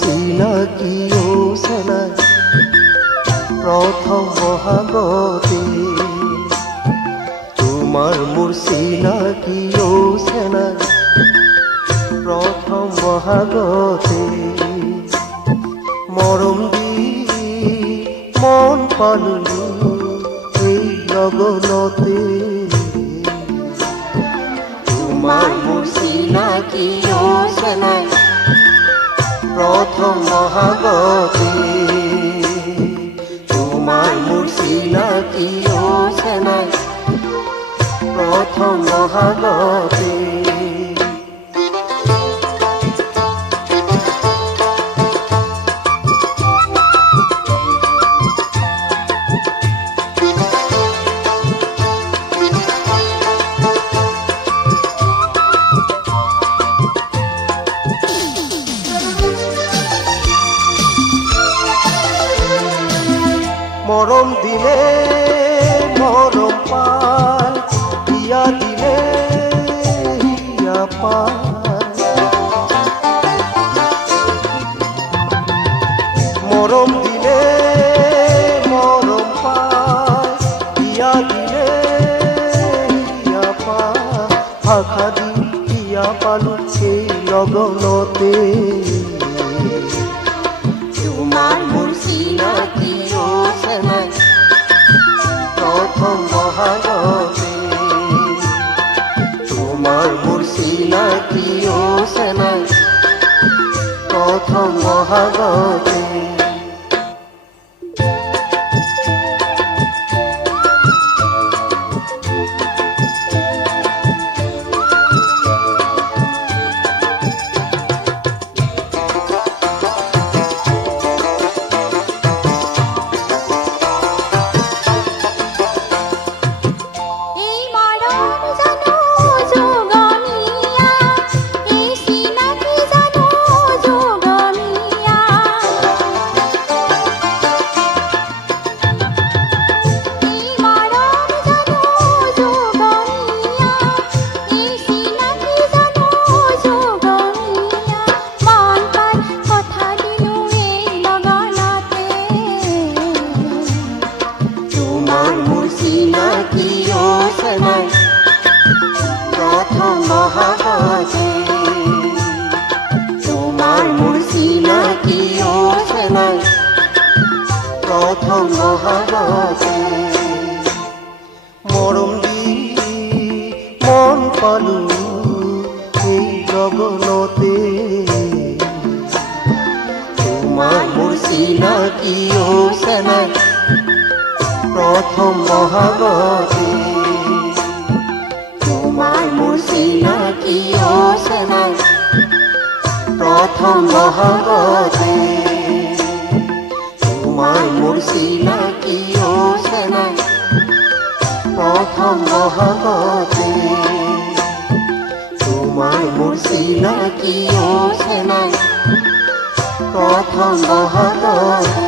চিনাকি চেনাই প্রথম বহাগতে তোমার মোর চিনাকি চেনাই প্রথম বহাগতে মরম দি মন পালো এই লগনতে তোমার মোর চিনাকি চেনাই প্রথম বহাগতে তোমার মোর চিনাকি চেনাই প্রথম বহাগতে মরম দিলে মরম পায় ইয়া দিলে ইয়া পায় মরম দিলে মরম পায় ইয়া দিলে ইয়া পায় ভাষা দি ইয়া পালো সেই লগনতে তোমার মোর চিনাকি চেনাই প্রথম বহাগতে তোমার মোর চিনাকি চেনাই প্রথম বহাগতে প্রথম বহাগতে তোমার মোর চিনাকি চেনাই প্রথম বহাগতে মরম দি মন পালো এই লগনতে তোমার মোর চিনাকি চেনাই প্রথম বহাগতে তোমার মোর চিনাকি চেনাই প্রথম বহাগতে তোমার মোর চিনাকি চেনাই প্রথম বহাগতে তোমার মোর চিনাকি চেনাই প্রথম বহাগতে।